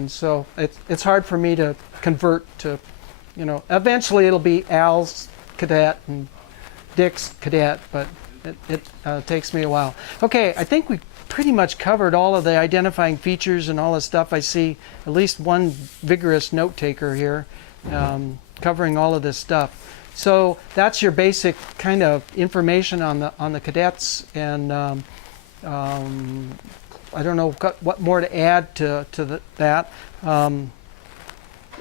And so it's hard for me to convert to, eventually it'll be Al's cadet and Dick's cadet, but it takes me a while. Okay, I think we pretty much covered all of the identifying features and all the stuff. I see at least one vigorous note taker here covering all of this stuff. So that's your basic kind of information on the cadets, and I don't know what more to add to that.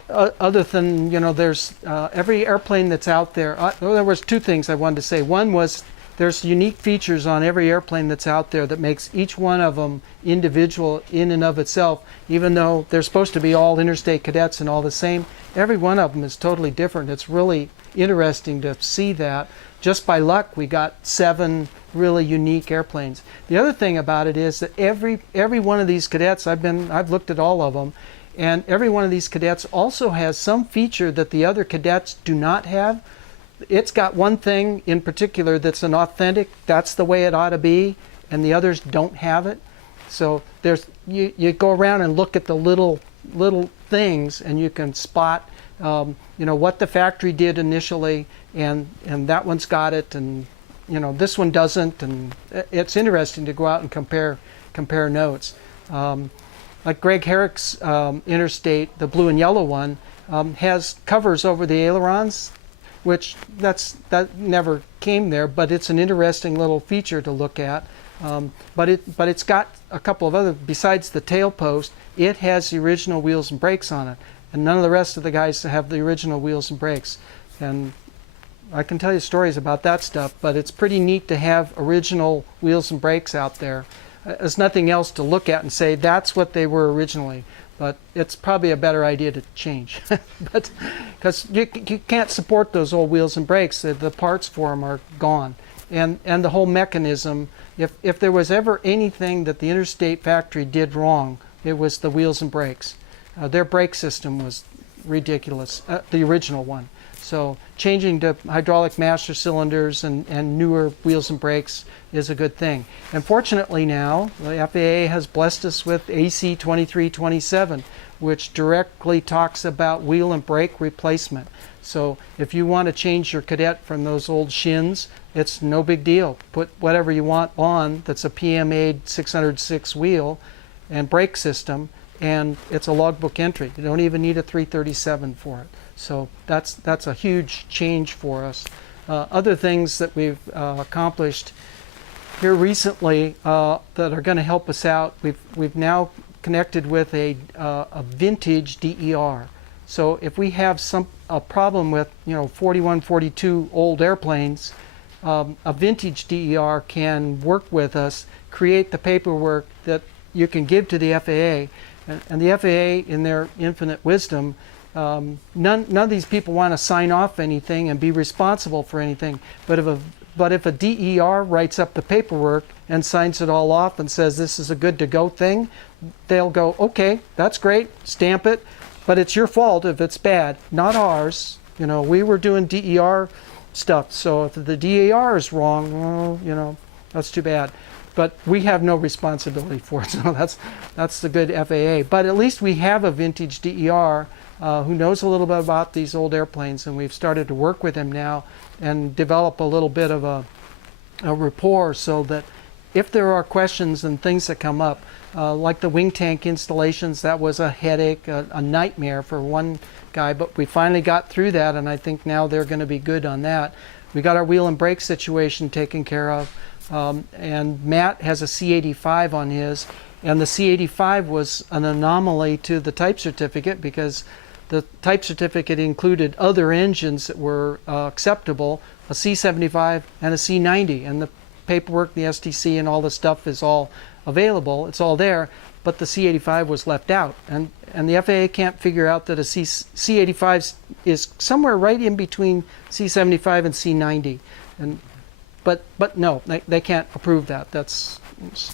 Other than, there's every airplane that's out there. There was two things I wanted to say. One was there's unique features on every airplane that's out there that makes each one of them individual in and of itself, even though they're supposed to be all interstate cadets and all the same. Every one of them is totally different. It's really interesting to see that. Just by luck, we got 7 really unique airplanes. The other thing about it is that every one of these cadets, I've looked at all of them, and every one of these cadets also has some feature that the other cadets do not have. It's got one thing in particular that's an authentic, that's the way it ought to be, and the others don't have it. So you go around and look at the little things, and you can spot what the factory did initially, and that one's got it, and this one doesn't, and it's interesting to go out and compare notes. Like Greg Herrick's Interstate, the blue and yellow one, has covers over the ailerons, which that never came there, but it's an interesting little feature to look at. But it's got a couple of other, besides the tail post, it has the original wheels and brakes on it, and none of the rest of the guys have the original wheels and brakes. And I can tell you stories about that stuff, but it's pretty neat to have original wheels and brakes out there. There's nothing else to look at and say that's what they were originally, but it's probably a better idea to change. But because you can't support those old wheels and brakes, the parts for them are gone, and the whole mechanism. If there was ever anything that the Interstate factory did wrong, it was the wheels and brakes. Their brake system was ridiculous, the original one. So changing to hydraulic master cylinders and newer wheels and brakes is a good thing. And fortunately now, the FAA has blessed us with AC 2327, which directly talks about wheel and brake replacement. So if you want to change your cadet from those old shins, it's no big deal. Put whatever you want on that's a PMA 606 wheel and brake system, and it's a logbook entry. You don't even need a 337 for it. So that's a huge change for us. Other things that we've accomplished here recently that are going to help us out, we've now connected with a vintage DER. So if we have a problem with 41, 42 old airplanes, a vintage DER can work with us, create the paperwork that you can give to the FAA, and the FAA, in their infinite wisdom, none of these people want to sign off anything and be responsible for anything. But if a DER writes up the paperwork and signs it all off and says this is a good to go thing, they'll go, okay, that's great, stamp it, but it's your fault if it's bad, not ours. We were doing DER stuff, so if the DER is wrong, well, that's too bad. But we have no responsibility for it, so that's the good FAA. But at least we have a vintage DER who knows a little bit about these old airplanes, and we've started to work with him now and develop a little bit of a rapport, so that if there are questions and things that come up, like the wing tank installations, that was a headache, a nightmare for one guy, but we finally got through that, and I think now they're going to be good on that. We got our wheel and brake situation taken care of, and Matt has a C85 on his, and the C85 was an anomaly to the type certificate because the type certificate included other engines that were acceptable, a C75 and a C90, and the paperwork, the STC, and all the stuff is all available. It's all there, but the C85 was left out, and the FAA can't figure out that a C85 is somewhere right in between C75 and C90, and but no, they can't approve that. It's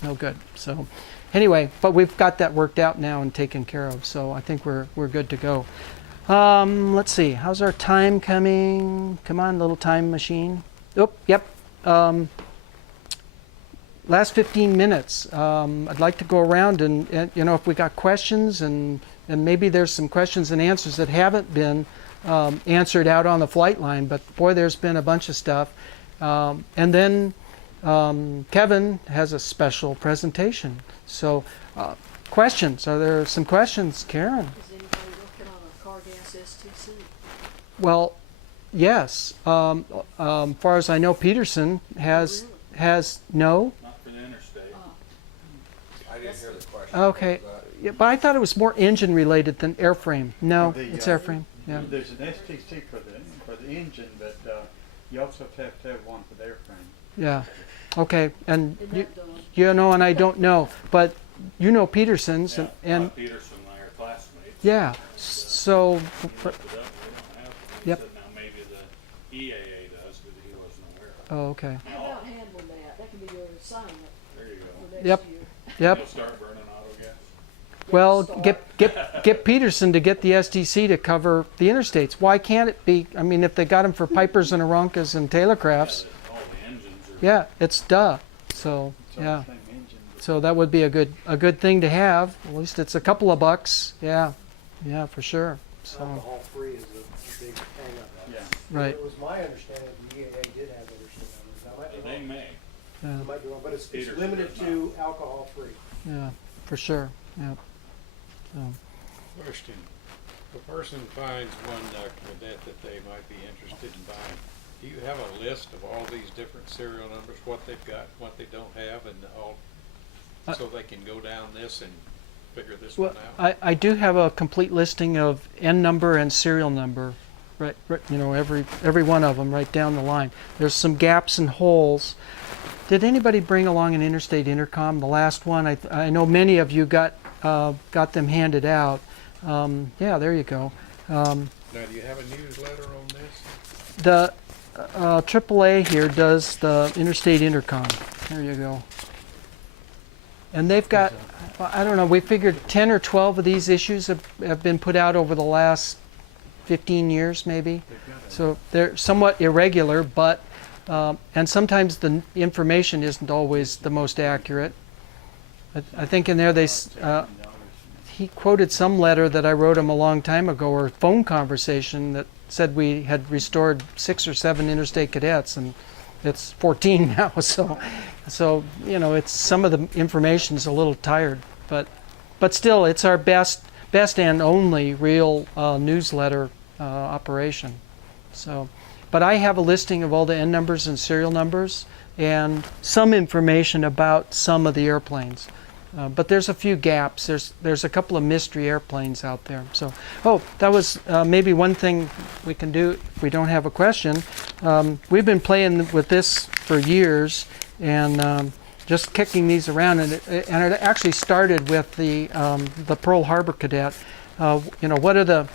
no good. So anyway, but we've got that worked out now and taken care of, so I think we're good to go. Let's see, how's our time coming? Come on, little time machine. Oh, yep. Last 15 minutes. I'd like to go around and if we got questions and and maybe there's some questions and answers that haven't been answered out on the flight line, but boy, there's been a bunch of stuff. And then Kevin has a special presentation. So questions, are there some questions, Karen? Is anybody working on a car gas STC? Well, yes. Far as I know, Peterson has no. Not for the interstate. I didn't hear the question. Okay, yeah, but I thought it was more engine related than airframe. No, The, it's airframe. Yeah. There's an STC for the engine, but you also have to have one for the airframe. Yeah. Okay. And Isn't that done? you know, and I don't know, but you know Peterson's Yeah, and Peterson and I are classmates. yeah. So He looked it up, we don't have, he Yep. said now maybe the EAA does, but he wasn't aware of it. oh, okay. How about handling that? That can be your assignment There you for go. next Yep. year. Yep. You'll start burning auto gas. Well, Start. get Peterson to get the SDC to cover the interstates. Why can't it be? I mean, if they got them for Pipers and Aronkas and Taylorcrafts, All the engines are. yeah, it's duh. So It's all yeah. the same engine. So that would be a good thing to have. At least it's a couple of bucks. Yeah, yeah, for sure. So Alcohol free is a big hang up. Yeah. right. It was my understanding the EAA did have interstate numbers. I might be They wrong. may. Yeah, I might be wrong, but it's Peterson limited does to alcohol free. yeah, for sure. Yeah. So, Question. If a person finds one cadet that they might be interested in buying, do you have a list of all these different serial numbers, what they've got, what they don't have, and all, so they can go down this and figure this well, one out? I do have a complete listing of N number and serial number, right, you know, every one of them right down the line. There's some gaps and holes. Did anybody bring along an interstate intercom? The last one, I know many of you got them handed out. Yeah, there you go. Now, do you have a newsletter on this? The AAA here does the interstate intercom. There you go. And they've got, I don't know, we figured 10 or 12 of these issues have been put out over the last 15 years maybe. So they're somewhat irregular, but, and sometimes the information isn't always the most accurate. I think in there he quoted some letter that I wrote him a long time ago, or phone conversation that said we had restored 6 or 7 interstate cadets, and it's 14 now. So you know, it's some of the information's a little tired, but still, it's our best and only real newsletter operation. So, but I have a listing of all the N numbers and serial numbers, and some information about some of the airplanes. But there's a few gaps. There's a couple of mystery airplanes out there. So, oh, that was maybe one thing we can do if we don't have a question. We've been playing with this for years and just kicking these around. And it actually started with the Pearl Harbor Cadet. You know, what are the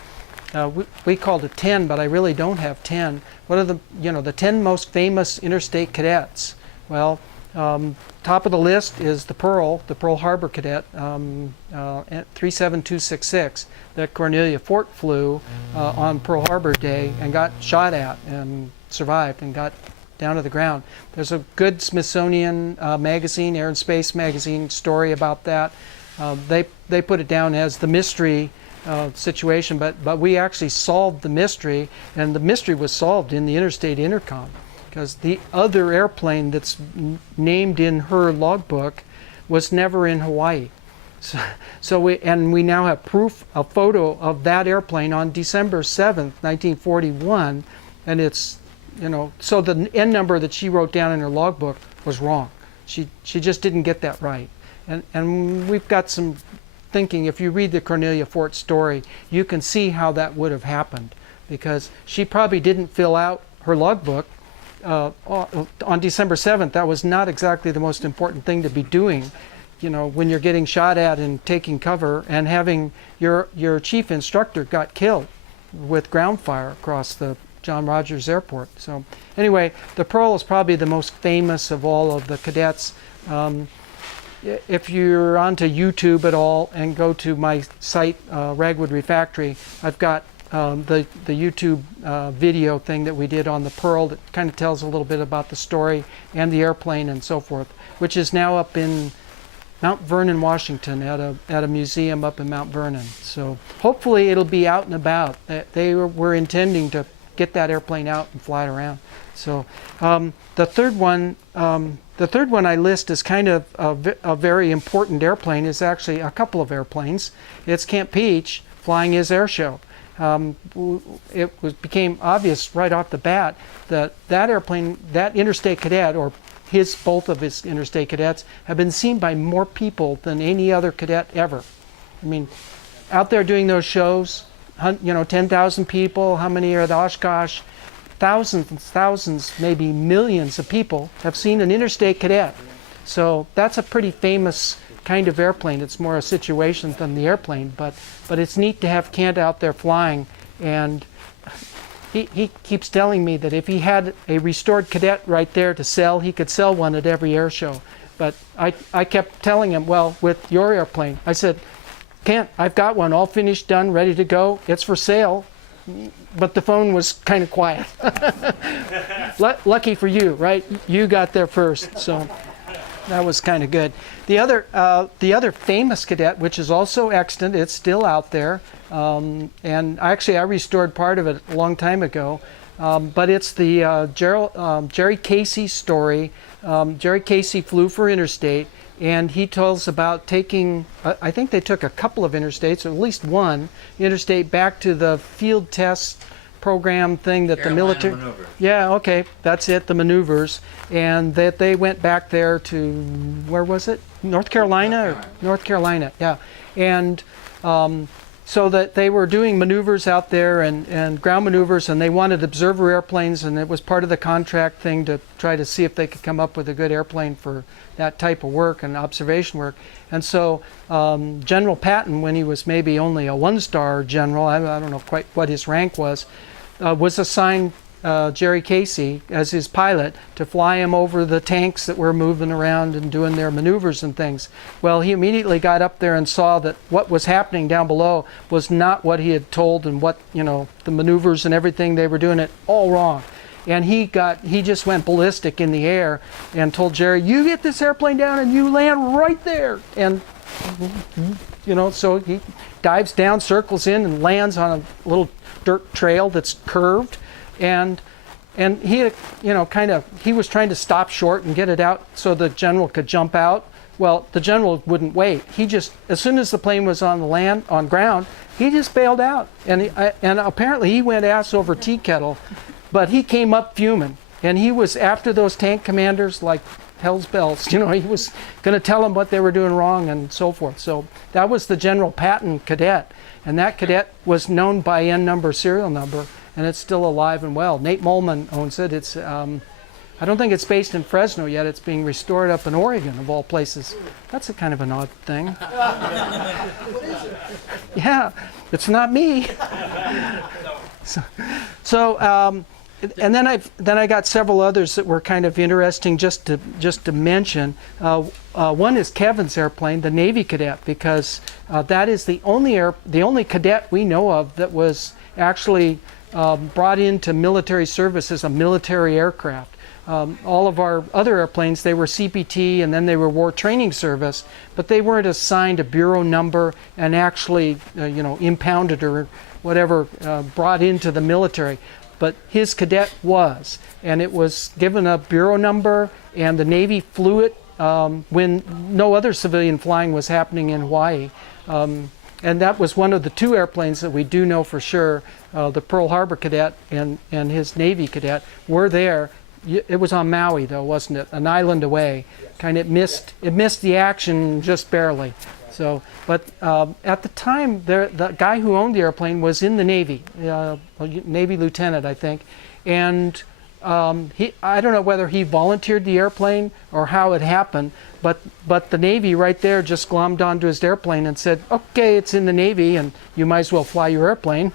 we called it 10, but I really don't have 10. What are the 10 most famous interstate cadets? Well, top of the list is the Pearl Harbor Cadet, 37266, that Cornelia Fort flew on Pearl Harbor Day and got shot at and survived and got down to the ground. There's a good Smithsonian magazine, Air and Space magazine, story about that. They put it down as the mystery situation, but we actually solved the mystery, and the mystery was solved in the interstate intercom, because the other airplane that's named in her logbook was never in Hawaii. So we now have proof, a photo of that airplane on December 7th, 1941, and it's, you know, so the N number that she wrote down in her logbook was wrong. She just didn't get that right. And we've got some thinking. If you read the Cornelia Fort story, you can see how that would have happened, because she probably didn't fill out her logbook on December 7th. That was not exactly the most important thing to be doing, you know, when you're getting shot at and taking cover, and having your chief instructor got killed with ground fire across the John Rogers Airport. So anyway, the Pearl is probably the most famous of all of the cadets. If you're onto YouTube at all and go to my site, Ragwood Refactory, I've got the YouTube video thing that we did on the Pearl that kind of tells a little bit about the story and the airplane and so forth, which is now up in Mount Vernon, Washington, at a museum up in Mount Vernon. So hopefully it'll be out and about. They were intending to get that airplane out and fly it around. So the third one I list is kind of a very important airplane. Is actually a couple of airplanes. It's Camp Peach flying his air show. Became obvious right off the bat that airplane, that Interstate Cadet, or both of his Interstate Cadets, have been seen by more people than any other cadet ever. I mean, out there doing those shows, 10,000 people. How many are at Oshkosh? Thousands and thousands, maybe millions of people have seen an Interstate Cadet. So that's a pretty famous kind of airplane. It's more a situation than the airplane, but it's neat to have Kent out there flying. And he keeps telling me that if he had a restored Cadet right there to sell, he could sell one at every air show. But I kept telling him, well, with your airplane, I said, Kent, I've got one all finished, done, ready to go. It's for sale. But the phone was kind of quiet. Lucky for you, right? You got there first, so that was kind of good. The other famous Cadet, which is also extant, it's still out there, and actually I restored part of it a long time ago. But it's the Jerry Casey story. Jerry Casey flew for Interstate, and he tells about taking, I think they took a couple of interstates, or at least one interstate, back to the field test program thing that the military... Maneuver. Yeah, okay, that's it, the maneuvers. And that they went back there to, where was it? North Carolina? North Carolina, yeah. And so that they were doing maneuvers out there and ground maneuvers, and they wanted observer airplanes, and it was part of the contract thing to try to see if they could come up with a good airplane for that type of work and observation work. And so General Patton, when he was maybe only a one-star general, I don't know quite what his rank was assigned Jerry Casey as his pilot to fly him over the tanks that were moving around and doing their maneuvers and things. Well, he immediately got up there and saw that what was happening down below was not what he had told, and what, the maneuvers and everything, they were doing it all wrong. And he just went ballistic in the air and told Jerry, you get this airplane down and you land right there. And, so he dives down, circles in, and lands on a little dirt trail that's curved. And he, he was trying to stop short and get it out so the general could jump out. Well, the general wouldn't wait. He just, as soon as the plane was on ground, he just bailed out. And apparently he went ass over tea kettle. But he came up fuming, and he was after those tank commanders like hell's bells. He was going to tell them what they were doing wrong and so forth. So that was the General Patton Cadet, and that Cadet was known by N number serial number, and it's still alive and well. Nate Molman owns it. It's I don't think it's based in Fresno yet. It's being restored up in Oregon, of all places. That's a kind of an odd thing. What is it? Yeah, it's not me. So and then I got several others that were kind of interesting just to mention. One is Kevin's airplane, the Navy Cadet, because that is the only cadet we know of that was actually brought into military service as a military aircraft. All of our other airplanes, they were CPT, and then they were war training service, but they weren't assigned a bureau number and actually impounded or whatever, brought into the military. But his cadet was, and it was given a bureau number, and the Navy flew it when no other civilian flying was happening in Hawaii. And that was one of the two airplanes that we do know for sure. The Pearl Harbor Cadet and his Navy Cadet were there. It was on Maui, though, wasn't it? An island away. Kind of missed the action just barely. So, but at the time, the guy who owned the airplane was in the Navy, Navy lieutenant, I think, and I don't know whether he volunteered the airplane or how it happened, but the Navy right there just glommed onto his airplane and said, okay, it's in the Navy, and you might as well fly your airplane.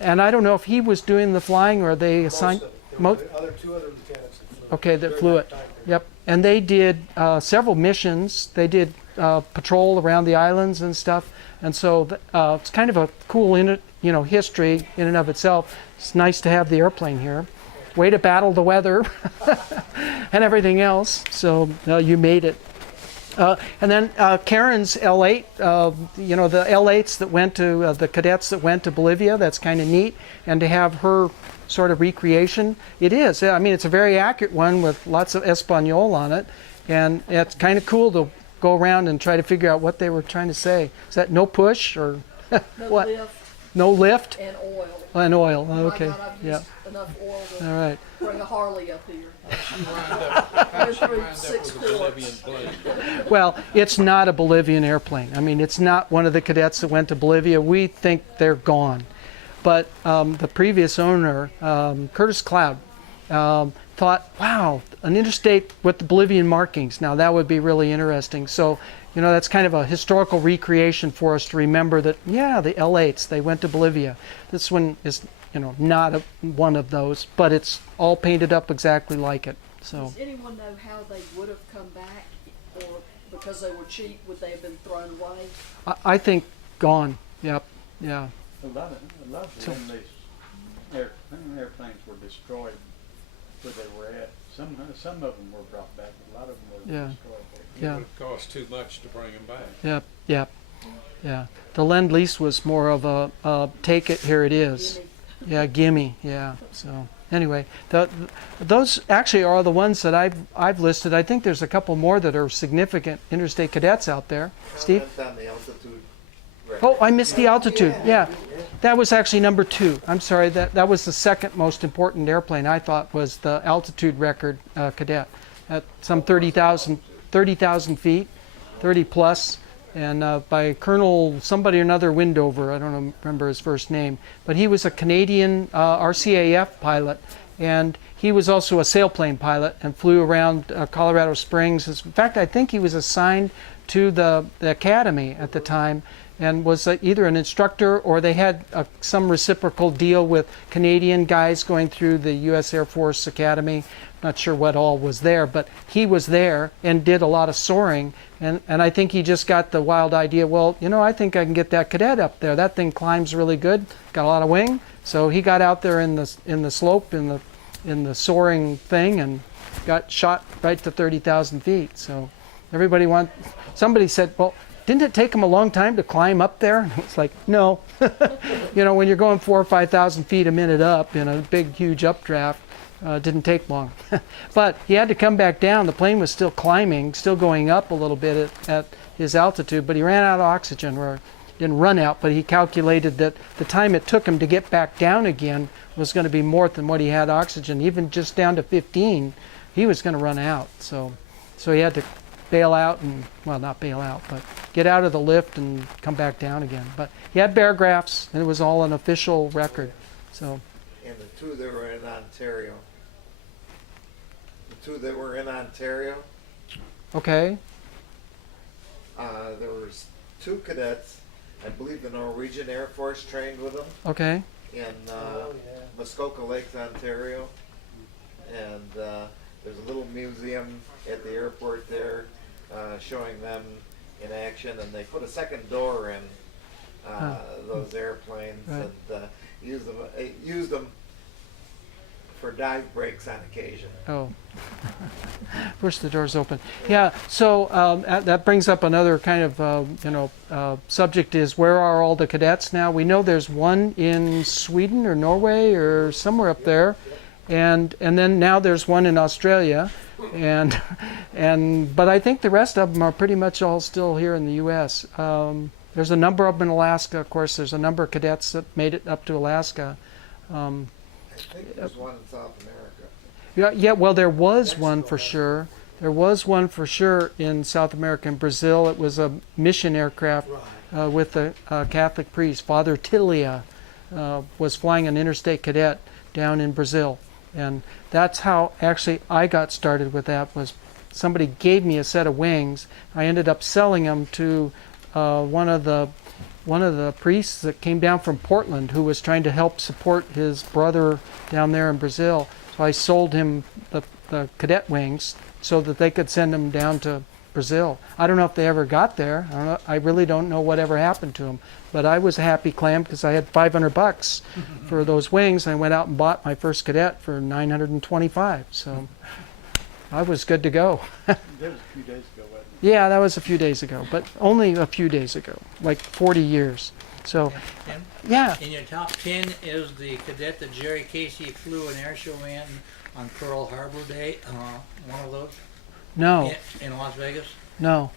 And I don't know if he was doing the flying or they assigned... Two other lieutenants that flew. Okay, that during flew it. time period. Yep. And they did several missions. They did patrol around the islands and stuff. And so it's kind of a cool history in and of itself. It's nice to have the airplane here. Way to battle the weather and everything else. So you made it. And then Karen's L8, you know, the L8s that went to, the cadets that went to Bolivia, that's kind of neat. And to have her sort of recreation, it is. I mean, it's a very accurate one with lots of Espanol on it. And it's kind of cool to go around and try to figure out what they were trying to say. Is that no push or No what? lift No lift? and oil. And oil, My okay. God, I've Yeah, used enough oil all to right. bring a Harley up here. How'd you wind up Six with a Bolivian quarts. plane? Well, it's not a Bolivian airplane. I mean, it's not one of the cadets that went to Bolivia. We think they're gone. But the previous owner, Curtis Cloud, thought, wow, an interstate with the Bolivian markings. Now that would be really interesting. So, you know, that's kind of a historical recreation for us to remember that, yeah, the L8s, they went to Bolivia. This one is, you know, not one of those, but it's all painted up exactly like it. So. Does anyone know how they would have come back? Or because they were cheap, would they have been thrown away? I think gone. Yep. Yeah. A lot of the Lend-Lease airplanes were destroyed where they were at. Some of them were brought back, but a lot of them were Yeah. destroyed. It Yeah. would have cost too much to bring them back. Yep. Yep. Yeah. The Lend-Lease was more of a take it, here it is. Gimme. Yeah, gimme. Yeah. So anyway, those actually are the ones that I've listed. I think there's a couple more that are significant interstate cadets out there. Steve? Comment on the altitude record. Oh, I missed the altitude. Yeah. That was actually number 2. I'm sorry. That was the second most important airplane I thought was the altitude record cadet at some 30,000 feet, 30 plus. And by Colonel somebody or another Windover, I don't remember his first name, but he was a Canadian RCAF pilot, and he was also a sailplane pilot and flew around Colorado Springs. In fact, I think he was assigned to the academy at the time and was either an instructor or they had some reciprocal deal with Canadian guys going through the U.S. Air Force Academy. Not sure what all was there, but he was there and did a lot of soaring. And I think he just got the wild idea, well, you know, I think I can get that cadet up there. That thing climbs really good, got a lot of wing. So he got out there in the slope, in the soaring thing, and got shot right to 30,000 feet. So somebody said, well, didn't it take him a long time to climb up there? And it's like, no. You know, when you're going 4,000 or 5,000 feet a minute up in a big, huge updraft, it didn't take long. But he had to come back down. The plane was still climbing, still going up a little bit at his altitude, but he ran out of oxygen, or didn't run out, but he calculated that the time it took him to get back down again was going to be more than what he had oxygen. Even just down to 15, he was going to run out. So he had to bail out and, well, not bail out, but get out of the lift and come back down again. But he had barographs, and it was all an official record. So. And the two that were in Ontario. Okay. There was 2 cadets. I believe the Norwegian Air Force trained with them Okay. in Oh, yeah. Muskoka Lakes, Ontario. And there's a little museum at the airport there showing them in action. And they put a second door in those airplanes Right. and used them for dive breaks on occasion. Oh. Push the doors open. Yeah, so that brings up another kind of, subject is where are all the cadets now? We know there's one in Sweden or Norway or somewhere up there. And then now there's one in Australia. But I think the rest of them are pretty much all still here in the U.S. There's a number of them in Alaska, of course. There's a number of cadets that made it up to Alaska. I think there's one in South America. Yeah. Well, there was one for sure. There was one for sure in South America and Brazil. It was a mission aircraft with a Catholic priest. Father Tilia was flying an interstate cadet down in Brazil. And that's how actually I got started with that. Was somebody gave me a set of wings. I ended up selling them to one of the priests that came down from Portland, who was trying to help support his brother down there in Brazil. So I sold him the cadet wings so that they could send them down to Brazil. I don't know if they ever got there. I really don't know whatever happened to them. But I was a happy clam because I had $500 for those wings. I went out and bought my first cadet for $925. So I was good to go. That was a few days ago, wasn't it? Yeah, that was a few days ago, but only a few days ago, like 40 years. So, Tim, yeah, in your top 10 is the cadet that Jerry Casey flew an air show in on Pearl Harbor Day. One of those no, in Las Vegas. no.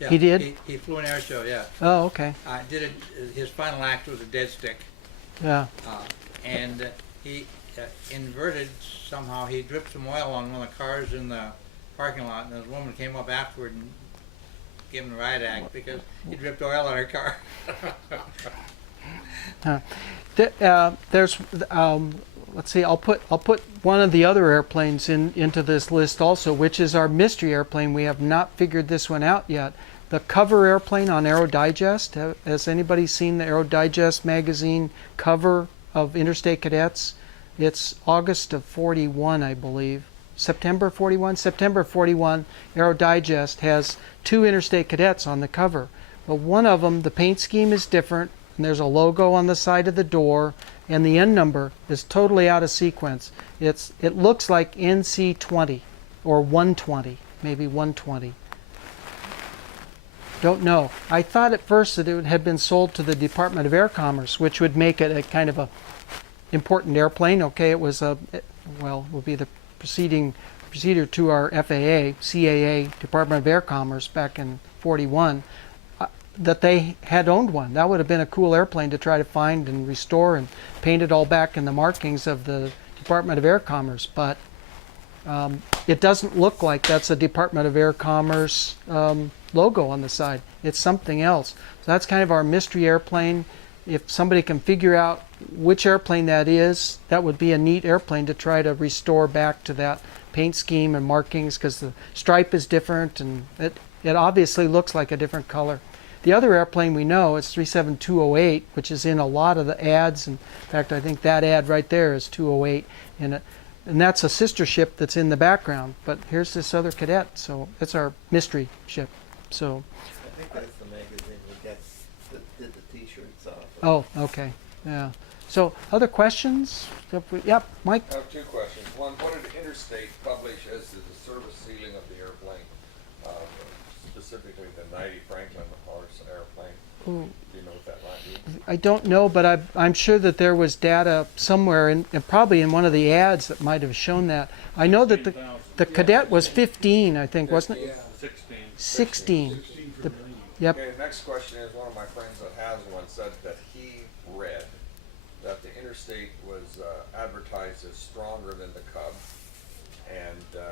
Yeah, He did? He flew an air show. Yeah. Oh, okay. Did it. His final act was a dead stick, Yeah. and he inverted somehow. He dripped some oil on one of the cars in the parking lot, and this woman came up afterward and gave him the riot act because he dripped oil on her car. There's, let's see. I'll put one of the other airplanes into this list also, which is our mystery airplane. We have not figured this one out yet. The cover airplane on Aero Digest. Has anybody seen the Aero Digest magazine cover of Interstate Cadets? It's August of 41, I believe. September 41? September 41, Aero Digest has 2 Interstate Cadets on the cover. But one of them, the paint scheme is different, and there's a logo on the side of the door, and the end number is totally out of sequence. It looks like NC20 or 120, maybe 120. Don't know. I thought at first that it had been sold to the Department of Air Commerce, which would make it a kind of a important airplane. Okay, it was would be the procedure to our FAA, CAA, Department of Air Commerce back in 41, that they had owned one. That would have been a cool airplane to try to find and restore and paint it all back in the markings of the Department of Air Commerce. But it doesn't look like that's a Department of Air Commerce logo on the side. It's something else. So that's kind of our mystery airplane. If somebody can figure out which airplane that is, that would be a neat airplane to try to restore back to that paint scheme and markings, because the stripe is different and it obviously looks like a different color. The other airplane we know is 37208, which is in a lot of the ads. In fact, I think that ad right there is 208 in it. And that's a sister ship that's in the background. But here's this other cadet, so it's our mystery ship. So, I think that's the magazine we got that did the T-shirts off. oh, okay, yeah. So, other questions? Yep, Mike. I have 2 questions. One, what did Interstate publish as to the service ceiling of the airplane, specifically the 90 Franklin horse airplane? Ooh, Do you know what that might be? I don't know, but I'm sure that there was data somewhere, and probably in one of the ads that might have shown that. I know that the cadet was 15, I think, wasn't it? 16. 16. The, yep. Okay, the next question is, one of my friends that has one said that he read that the Interstate was advertised as stronger than the Cub and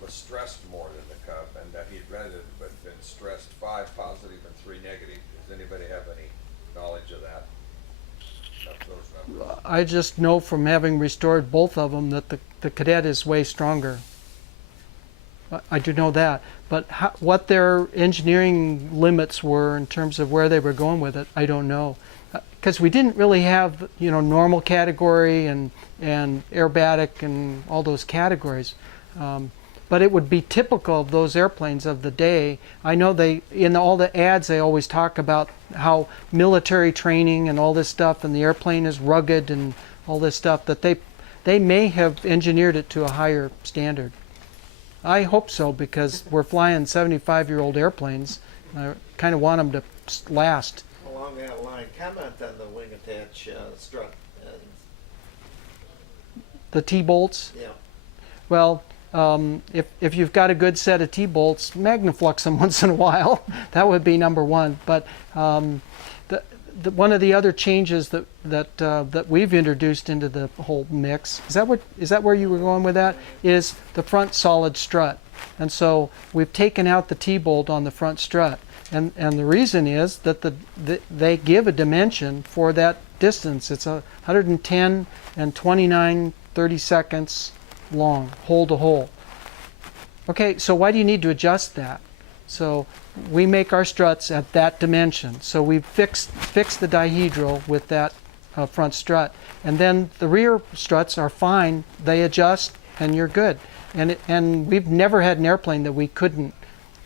was stressed more than the Cub, and that he'd read it but been stressed 5 positive and 3 negative. Does anybody have any knowledge of that? Those numbers? I just know from having restored both of them that the cadet is way stronger. I do know that, but what their engineering limits were in terms of where they were going with it, I don't know, because we didn't really have normal category and aerobatic and all those categories, but it would be typical of those airplanes of the day. I know in all the ads they always talk about how military training and all this stuff, and the airplane is rugged and all this stuff, that they may have engineered it to a higher standard. I hope so, because we're flying 75-year-old airplanes. I kind of want them to last. Along that line, comment on the wing attach strut. And, The T-bolts. yeah. Well, if you've got a good set of T-bolts, Magnaflux them once in a while. That would be number one. But one of the other changes that we've introduced into the whole mix, is that where you were going with that? Is the front solid strut. And so we've taken out the T-bolt on the front strut. And the reason is that they give a dimension for that distance. It's 110 and 29 30-seconds long, hole to hole. Okay, so why do you need to adjust that? So we make our struts at that dimension. So we've fixed the dihedral with that front strut. And then the rear struts are fine. They adjust and you're good. And we've never had an airplane that we couldn't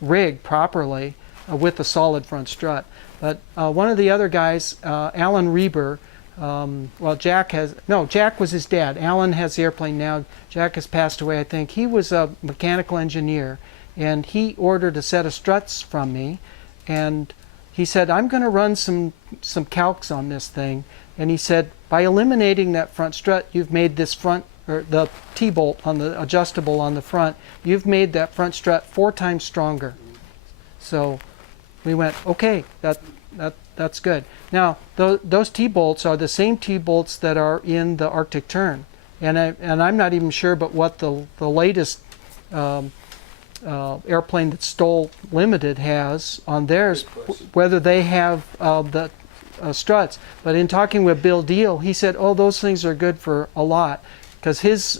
rig properly with a solid front strut. But one of the other guys, Alan Reber, well, Jack was his dad. Alan has the airplane now. Jack has passed away, I think. He was a mechanical engineer, and he ordered a set of struts from me, and he said, I'm going to run some calcs on this thing. And he said, by eliminating that front strut, you've made this front, or the T-bolt on the adjustable on the front, you've made that front strut 4 times stronger. So we went, okay, that's good. Now, those T-bolts are the same T-bolts that are in the Arctic Tern. And I'm not even sure but what the latest airplane that Stoll Limited has on theirs, whether they have the struts. But in talking with Bill Deal, he said, oh, those things are good for a lot. Because his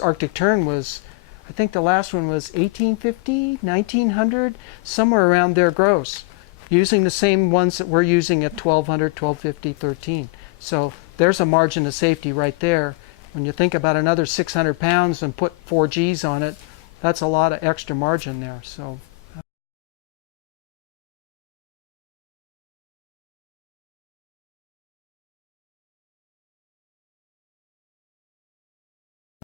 Arctic Tern was, I think the last one was 1850, 1900, somewhere around there gross, using the same ones that we're using at 1200, 1250, 13. So there's a margin of safety right there. When you think about another 600 pounds and put 4 Gs on it, that's a lot of extra margin there. So